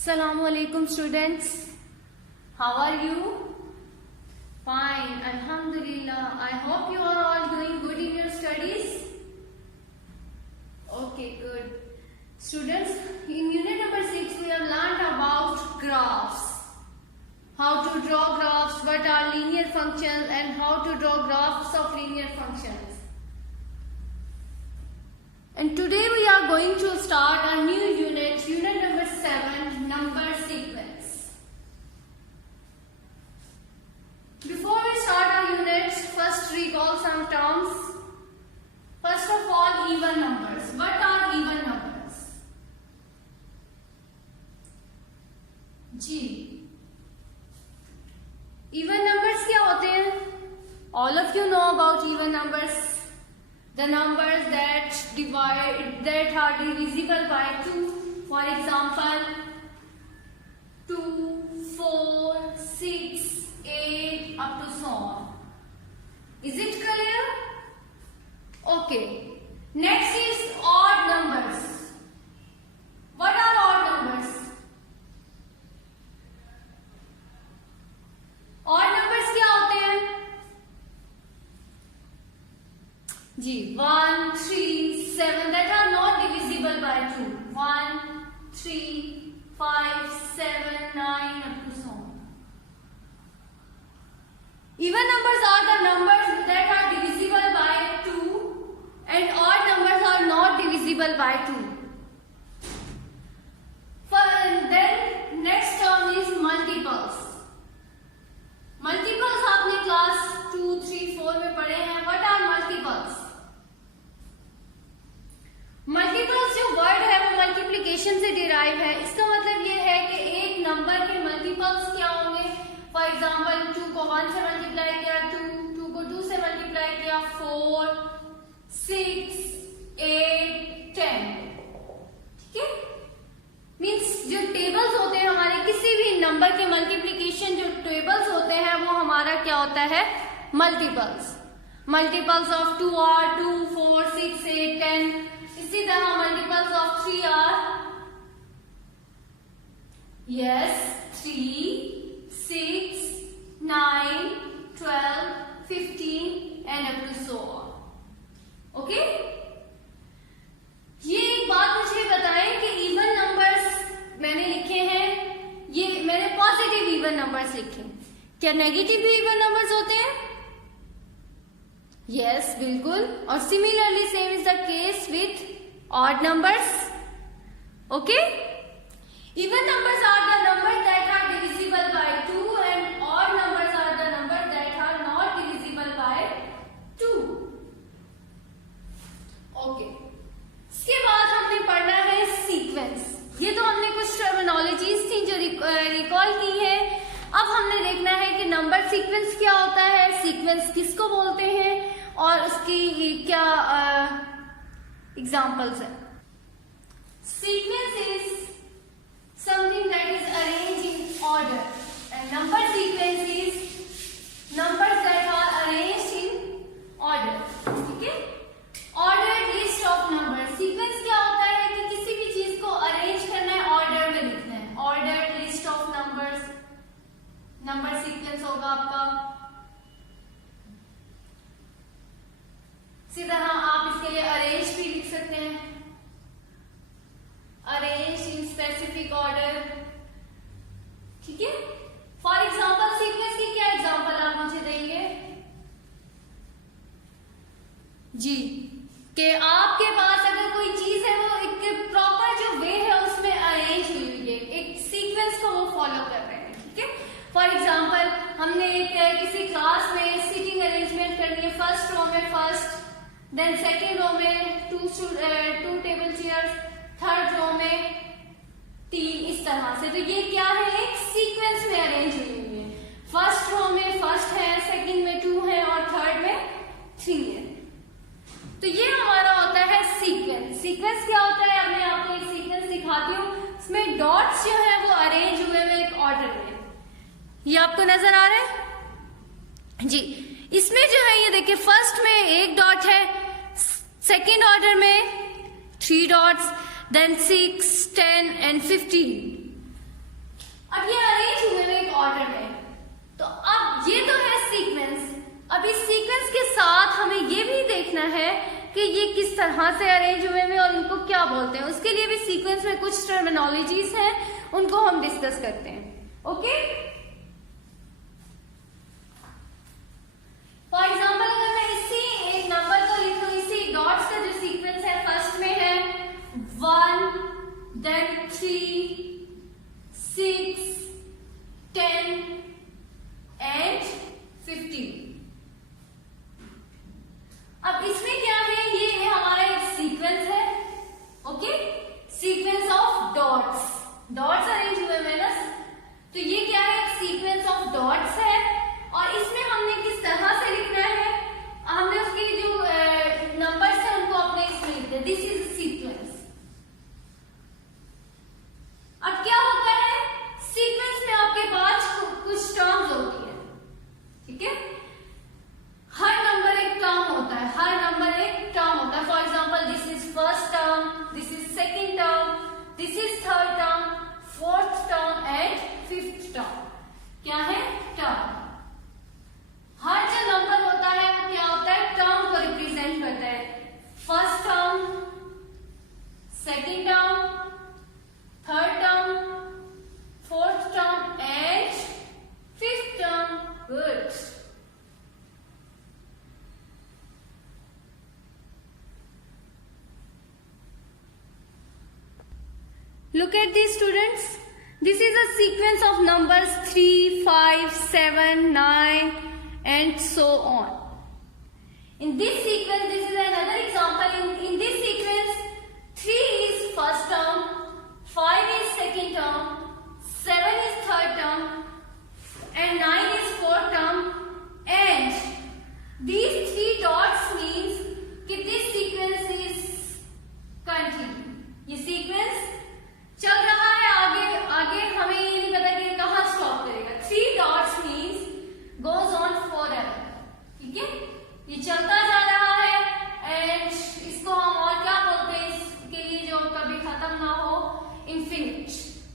Assalamu alaikum students. How are you? Fine, Alhamdulillah. I hope you are all doing good in your studies. Okay, good. Students, in unit number 6 we have learned about graphs. How to draw graphs, what are linear functions and how to draw graphs of linear functions. And today we are going to start a new unit, unit number 7, number sequence. Before we start our unit, first recall some terms. First of all, even numbers. What are even numbers? G. Even numbers क्या होते हैं? All of you know about even numbers. The numbers that are divisible by 2. For example, 2, 4, 6, 8 up to so on. Is it clear? Okay. Next is odd numbers. What are odd numbers? Odd numbers क्या होते हैं? जी 1, 3, 7 that are not divisible by 2. 1, 3, 5, 7, 9 up to so on. Even numbers are the numbers that are divisible by 2 and odd numbers are not divisible by 2. Then next term is multiples. Multiples आपने class 2, 3, 4 में पढ़े हैं. What are multiples? Multiples जो word है वो multiplication से derive है. इसका मतलब ये है कि एक नंबर के मल्टीपल्स क्या होंगे. फॉर एग्जांपल 2 को 1 से मल्टीप्लाई किया, 2 को 2 से मल्टीप्लाई किया, 4, 6, 8, 10. ठीक है. मीन्स जो टेबल्स होते हैं हमारे किसी भी नंबर के मल्टीप्लिकेशन जो टेबल्स होते हैं वो हमारा क्या होता है, मल्टीपल्स. Multiples of 2 are 2, 4, 6, 8, 10. इसी तरह multiples of 3 are 3, 6, 9, 12, 15 and up to so on. Okay. ये एक बात मुझे बताएं कि इवन नंबर्स मैंने लिखे हैं, ये मैंने पॉजिटिव इवन नंबर्स लिखे. क्या नेगेटिव भी इवन नंबर्स होते हैं? यस, बिल्कुल. और similarly same is the case with odd numbers. Okay. Even numbers are the numbers that are divisible by 2 and odd numbers are the numbers that are not divisible by 2. Okay. इसके बाद हमने पढ़ना है sequence. ये तो हमने कुछ terminologies थी जो रिकॉल की है. अब हमने देखना है कि नंबर सीक्वेंस क्या होता है, सीक्वेंस किसको बोलते हैं और उसकी क्या examples है. Sequence is something that is arranged in order and number sequence is numbers that are arranged in order. ठीक है. Ordered list of numbers. Sequence क्या होता है कि किसी भी चीज को अरेंज करना है, ऑर्डर में लिखना है. Ordered list of numbers. Number sequence होगा आपका. इसी तरह आप इसके लिए अरेंज भी लिख सकते हैं. Arrange in specific order. ठीक है. फॉर एग्जाम्पल सीक्वेंस की क्या एग्जाम्पल आप मुझे देंगे जी. कि आपके पास अगर कोई चीज है वो एक प्रॉपर जो वे है उसमें अरेंज हुई हुई है, एक सीक्वेंस को वो फॉलो कर रहे हैं. ठीक है. फॉर एग्जाम्पल हमने किसी क्लास में सीटिंग अरेंजमेंट करनी है. फर्स्ट रो में फर्स्ट, देन सेकेंड रो में 2 टेबल चेयर्स, थर्ड रो में 3, इस तरह से. तो ये क्या है, एक सीक्वेंस में अरेंज हुई हुई है. फर्स्ट रो में फर्स्ट है, सेकेंड में 2 है और थर्ड में 3 है. तो ये हमारा होता है सीक्वेंस. सीक्वेंस क्या होता है, अब मैं आपको एक सीक्वेंस दिखाती हूँ. इसमें डॉट्स जो है वो अरेंज हुए हुए एक ऑर्डर में. ये आपको नजर आ रहा है जी. इसमें जो है ये देखिए, फर्स्ट में 1 डॉट है, सेकेंड ऑर्डर में 3 डॉट्स, देन 6, 10 एंड 15. अब ये अरेंज हुए हैं एक ऑर्डर में। तो अब ये तो है सीक्वेंस। अब इस सीक्वेंस के साथ हमें ये भी देखना है कि ये किस तरह से अरेंज हुए हैं और इनको क्या बोलते हैं। उसके लिए भी सीक्वेंस में कुछ टर्मिनोलॉजीज हैं, उनको हम डिस्कस करते हैं। ओके, फॉर एग्जाम्पल अगर मैं इसी एक नंबर को लिख लूं, इसी डॉट्स का जो सीक्वेंस है, फर्स्ट में है 1, देन 3, 6, 10 एंड 15। अब इसमें क्या है, ये हमारा एक सीक्वेंस है। Okay, sequence of dots, dots arrange हुए हैं ना। तो ये क्या है, एक सीक्वेंस ऑफ डॉट्स है और इसमें हमने किस तरह से लिखना है, हमने उसके जो नंबर्स है उनको अपने इसमें लिखते हैं। This is sequence. अब क्या होता है, सीक्वेंस में आपके पास कुछ टर्म्स होती है, ठीक है। हर नंबर एक टर्म होता है, हर नंबर एक टर्म होता है। For example this is first term, this is second term, this is third term, fourth term and fifth term. क्या है, टर्म। हर जो नंबर होता है वो क्या होता है, टर्म को रिप्रेजेंट करता है। First term, second term, third term, fourth term and fifth term. Good. Look at these students. This is a sequence of numbers 3, 5, 7, 9 and so on. In this sequence, this is another example. In this sequence, 3 is first term, 5 is second term, 7 is third term and 9 is fourth term, and these 3 dots means कि this sequence is continue. ये sequence चल रहा है आगे आगे, हमें ये नहीं पता कि कहाँ स्टॉप करेगा। 3 dots means goes on forever, ठीक है। ये चलता जा रहा है एंड इसको हम और क्या बोलते हैं, इसके लिए जो कभी खत्म ना हो, infinite,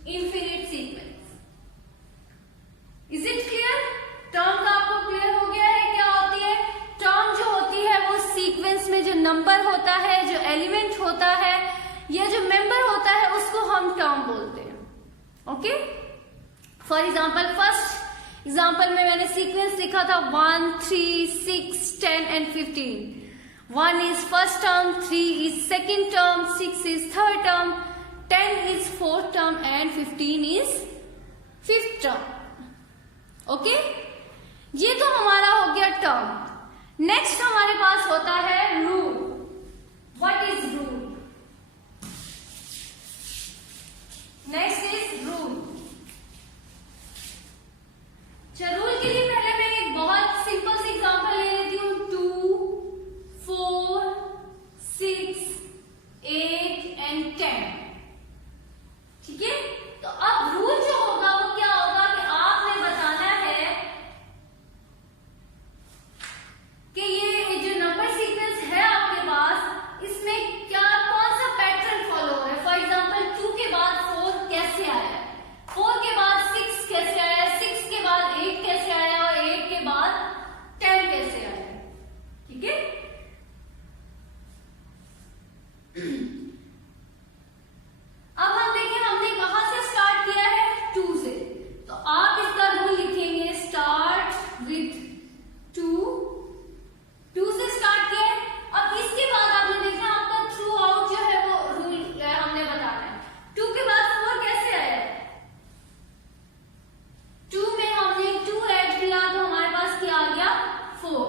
infinite sequence. Is it clear? Term का आपको क्लियर हो गया है क्या होती है? टर्म जो होती है वो सीक्वेंस में जो नंबर होता है, जो एलिमेंट होता है या जो मेंबर होता है उसको हम टर्म बोलते हैं। Okay, for example first example में मैंने सीक्वेंस लिखा था 1, 3, 6, 10 and 15। 1 is first term, 3 is second term, 6 is third term, 10 is fourth term and 15 is fifth term. Okay, ये तो हमारा हो गया टर्म। नेक्स्ट हमारे पास होता है rule. What is rule? Next is rule. Rule के लिए पहले मैं एक बहुत सिंपल सी एग्जांपल ले लेती हूँ। 2, 4, 6, 8 एंड 10, ठीक है। तो अब रूल जो होगा वो क्या होगा कि आपने बताना है कि ये जो नंबर सीक्वेंस है आपके पास, इसमें क्या कौन सा पैटर्न फॉलो हो रहा है। फॉर एग्जांपल 2 के बाद 4 कैसे आया, 4 के बाद 6 कैसे आया, 6 के बाद 8 कैसे आया और 8 के बाद 10 कैसे आया, ठीक है। अब हम देखें हमने कहां से स्टार्ट किया है, 2 से। तो आप इसका रूल लिखेंगे, स्टार्ट विथ 2 से स्टार्ट किया है। अब इसके बाद आपने देखा आपका थ्रू आउट जो है वो रूल हमने बताना है। 2 के बाद 4 कैसे आया, 2 में हमने 2 ऐड किया तो हमारे पास क्या आ गया, 4।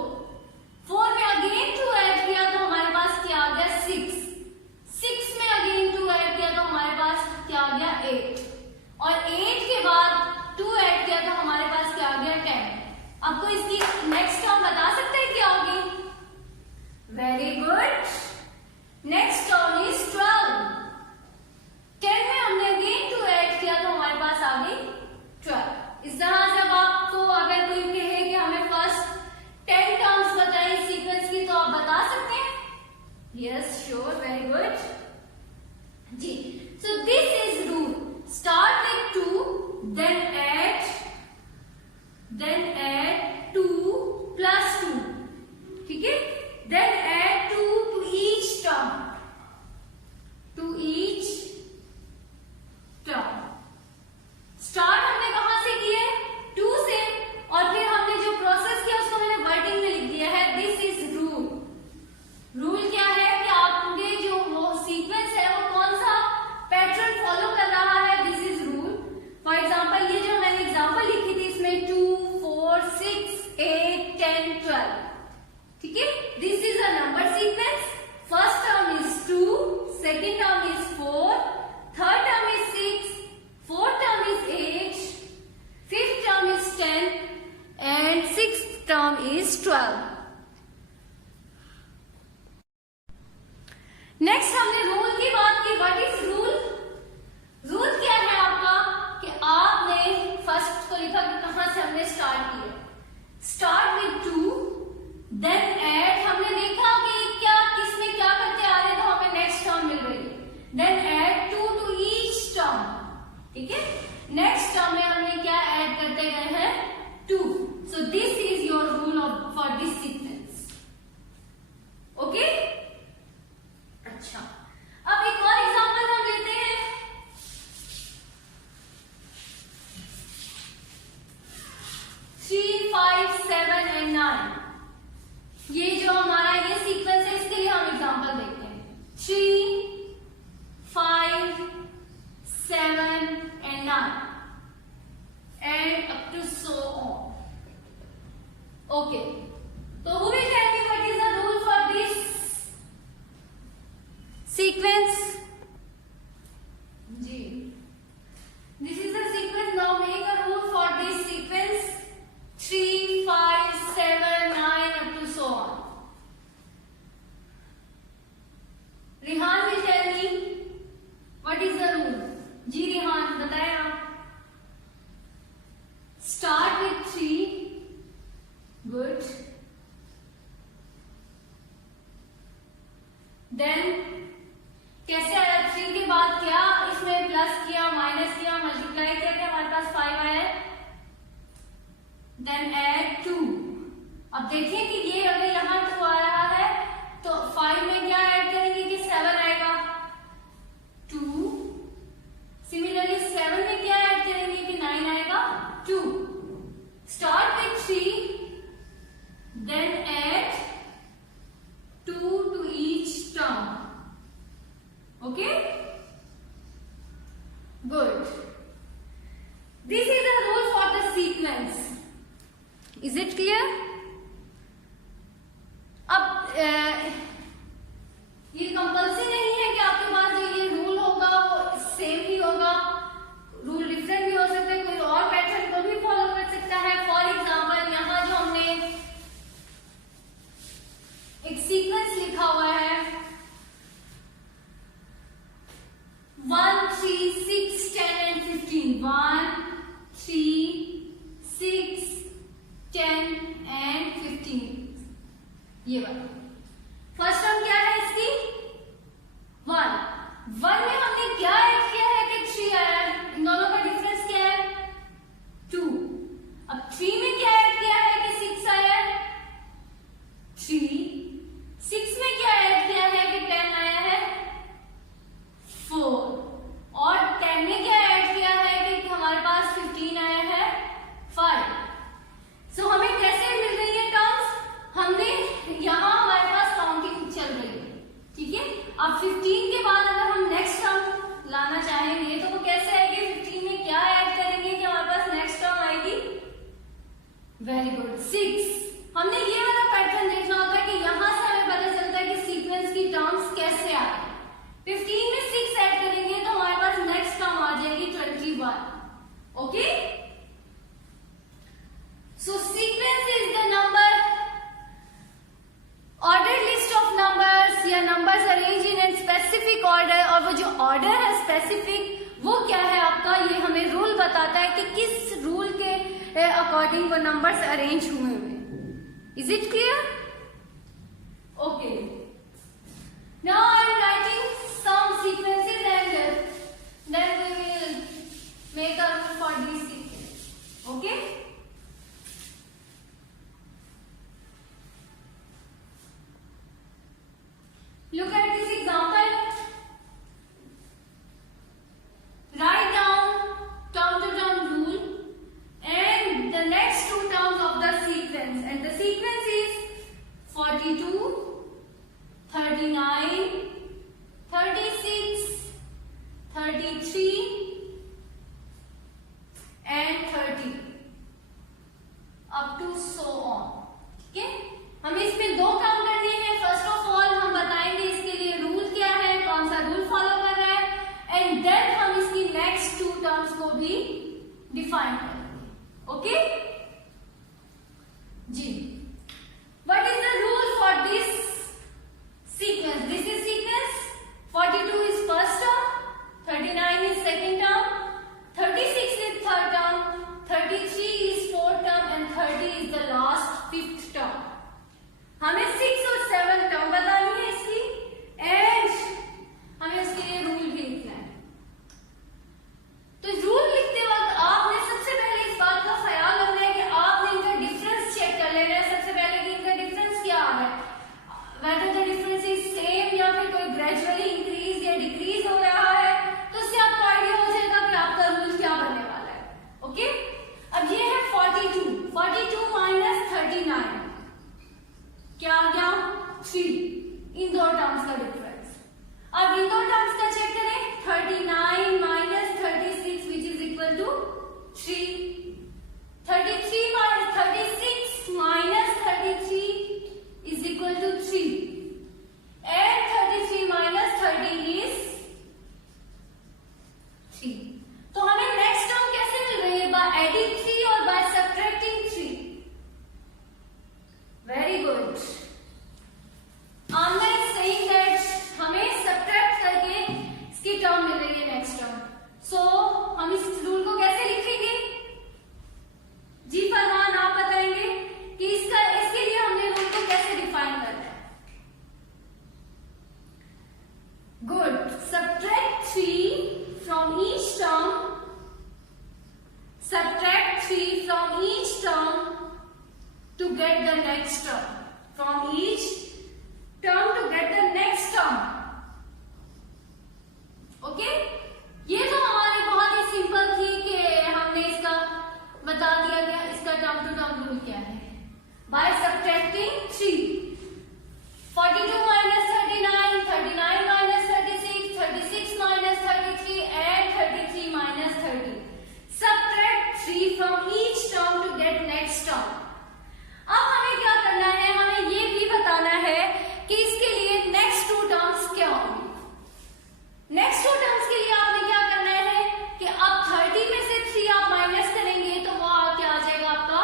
4 में अगेन 2 ऐड किया तो हमारे पास क्या आ गया, 6। 6 में अगेन 2 ऐड किया तो हमारे पास क्या आ गया, 8। और 8 के बाद 2 ऐड किया तो हमारे पास क्या आ गया, 10। आपको इसकी नेक्स्ट टर्म बता सकते हैं क्या होगी? Very good, next term is 12। 10 में हमने अगेन 2 ऐड किया तो हमारे पास आ गई 12। इस तरह जब आपको अगर कोई कहे कि हमें फर्स्ट 10 टर्म्स बताइए सीक्वेंस की, तो आप बता सकते हैं? यस, श्योर, वेरी गुड जी। So this is rule, start with 2 then 29 and up to so on. Okay, so who will tell me what is the rule for this sequence? जी, this is the sequence. Now make a rule for this sequence. 3, 5, 7, 9 up to so on. Rihan will tell me what is the rule. जी रिहान बताएं आप. Start with 3. Good. Then कैसे आया? 3 के बाद क्या इसमें plus किया, माइनस किया, मल्टीप्लाई किया, क्या हमारे पास 5 आया. Then add 2. अब देखिए कि ये अगर यहाँ 2 आ रहा है तो 5 में क्या ऐड करेंगे कि 7 आएगा. 2. सिमिलरली 7 में क्या ऐड करेंगे कि 9 आएगा. 2. Start with 3, then add 2 to each term. Okay? Good. This is the rule for the sequence. Is it clear? अब ये कंपल्सरी नहीं है कि आपके पास जो ये रूल होगा वो सेम ही होगा. रूल डिफरेंट भी हो सकता है, कोई और पैटर्न को भी फॉलो कर सकता है. फॉर एग्जाम्पल यहाँ जो हमने एक सीक्वेंस लिखा हुआ है 1, 3, 6, 10 and 15. 1, 3, 6, 10 and 15. ये वाला फर्स्ट टर्म क्या है इसकी 1. 1 में हमने क्या ऐड किया है कि 3 आया है. इन दोनों का डिफरेंस क्या है 2. अब 3 में क्या ऐड किया है कि 6 आया है 3. 6 में क्या ऐड किया है कि 10 आया है 4. और 10 में क्या ऐड किया है कि हमारे पास 15 आया है 5. सो हमें कैसे मिल रही है टर्म्स. हमने यहाँ हमारे पास काउंटिंग चल रही है. ठीक है. अब 15 के बाद अगर हम नेक्स्ट टर्म लाना चाहेंगे तो वो कैसे आएगी. 15 में क्या ऐड करेंगे कि हमारे पास नेक्स्ट टर्म आएगी. Very good. 6. हमने ये वाला पैटर्न देखना होता है कि यहां से हमें पता चलता है कि सीक्वेंस की टर्म्स कैसे आ रही है. 15 में 6 ऐड करेंगे तो हमारे पास नेक्स्ट टर्म आ जाएगी 21. Okay. So sequence is the number order list of numbers या numbers arrange in an specific order. और वो जो ऑर्डर है स्पेसिफिक वो क्या है आपका, ये हमें रूल बताता है कि किस रूल के अकॉर्डिंग वो नंबर्स अरेंज हुए हैं. Is it clear? Okay. Now I am writing some sequences and then we will make a rule for these sequences. Okay? Look at this example. Write down term to term rule and the next 2 terms of the sequence, and the sequence is 42, 39, 36, 33 and 30 up to so on. ठीक है. हमें इसमें 2 काम करने हैं. First of all हम बताएंगे इसके लिए रूल क्या है, कौन सा रूल फॉलो कर रहा है, एंड देन हम इसकी नेक्स्ट 2 टर्म्स को भी डिफाइन करेंगे. ओके जी. What is the rule for this sequence. This is sequence. 42 is first term, 39 is second term, 36 is third term, 33 is fourth term and 30 is the last 5th term. हमें 6 और 7 term बतानी है इसकी and हमें इसके लिए rule भी लिखना है. तो रूल लिखते वक्त आपने सबसे पहले इस बात का ख्याल रखना है एडिंग 3 और by subtracting 3? Very good. Amna is saying that हमें सब्ट्रैक्ट करके इसकी टर्म मिल रही है नेक्स्ट टर्म। सो हम इस रूल को कैसे लिखेंगे? जी फरमान आप बताएंगे कि इसके लिए हमने रूल को कैसे डिफाइन करना है। Good. Subtract 3 from each term, subtract 3 from each term to get the next term, from each term to get the next term. Okay? ये तो हमारी बहुत ही सिंपल थी कि हमने इसका बता दिया गया इसका टर्म टू टर्म रूल क्या है। By subtracting 3, 42 minus 39, 39 minus 36, 36 minus 33 and 33 minus 30. Subtract 3 from each term to get next term. अब हमें क्या करना है? हमें ये भी बताना है कि इसके लिए नेक्स्ट 2 टर्म्स क्या होंगे। नेक्स्ट 2 टर्म्स के लिए आपने क्या करना है कि अब 30 में से 3 आप माइनस करेंगे तो वो क्या आ जाएगा आपका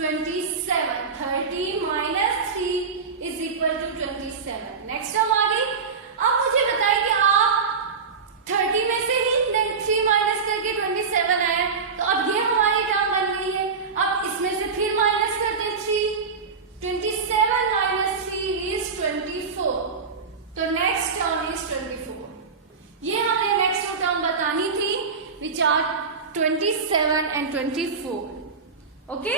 27। 30 minus 3 is equal to 27। Next term आ गई। अब मुझे बताइए कि आप 30 में से ही 3 माइनस करके 27 आया, तो अब ये हमारी टर्म बन गई है। अब इसमें से फिर माइनस करते 3, 27 minus 3 is 24, तो नेक्स्ट टर्म इज 24। ये हमें नेक्स्ट टर्म बतानी थी which are 27 and 24। Okay,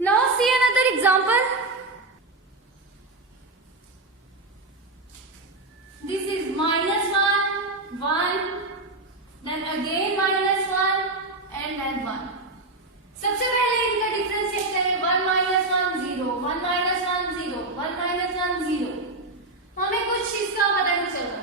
now see another example. This is -1, 1, then again -1 and then 1। सबसे पहले इनका डिफरेंस चेक करें। 1 minus 1 0, 1 minus 1 0, 1 minus 1 0। हमें कुछ चीज का पता नहीं चल रहा।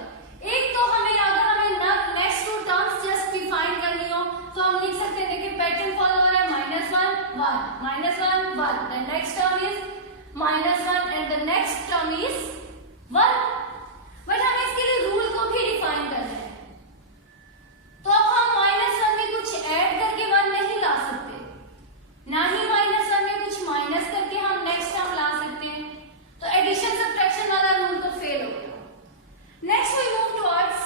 एक तो हमें अगर हमें नेक्स्ट 2 टर्म्स जस्ट डिफाइन करनी हो तो हम लिख सकते हैं। देखिए पैटर्न फॉलो हो रहा है। -1 1, -1 1, the next term is -1 and the next term is 1। But हमें इसके लिए रूल को भी डिफाइन करना है। तो अब हम -1 में कुछ ऐड करके 1 नहीं ला सकते, ना ही -1 में कुछ माइनस करके हम नेक्स्ट टर्म ला सकते हैं। तो एडिशन सब्ट्रैक्शन वाला रूल तो फेल हो गया। Next we move towards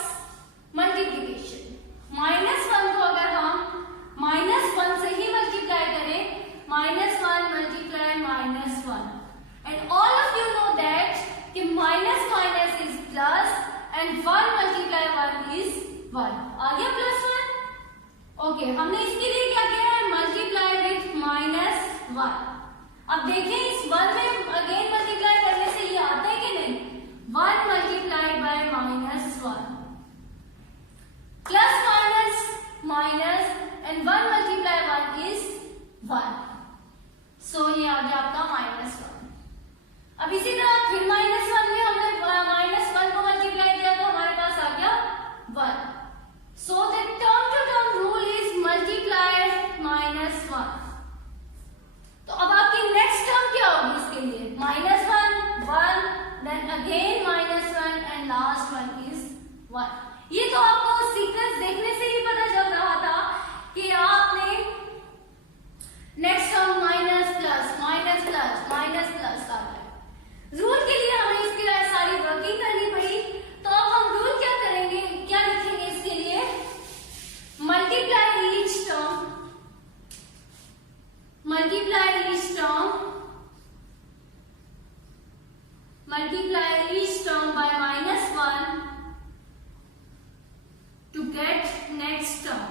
multiplication. -1 को अगर हम -1 से ही मल्टीप्लाई करें, -1 multiply -1, and all of you know that कि minus minus is plus and 1 multiply 1 is 1। आ गया +1। ओके, हमने इसके लिए क्या किया है? Multiply with -1। अब देखें इस 1 में अगेन मल्टीप्लाई करने से ये आता है कि नहीं? 1 multiplied by -1 plus minus minus and 1 multiply 1 is 1। सो ये आ गया आपका -1। अब इसी तरह फिर -1 में हमने -1 को मल्टीप्लाई किया तो हमारे पास आ गया 1। So the term to term rule is multiply -1। तो अब आपकी नेक्स्ट टर्म क्या होगी इसके लिए? -1 1, then again -1 and last 1 is 1। ये तो आपको सीक्वेंस देखने से ही पता चल रहा था कि आपने next term minus plus minus plus minus plus आ गया। रूल के लिए हमें इसके लिए सारी वर्किंग करनी पड़ी। तो अब हम रूल क्या करेंगे, क्या लिखेंगे इसके लिए? Multiply each term, multiply each term, multiply each term by -1 to get next term.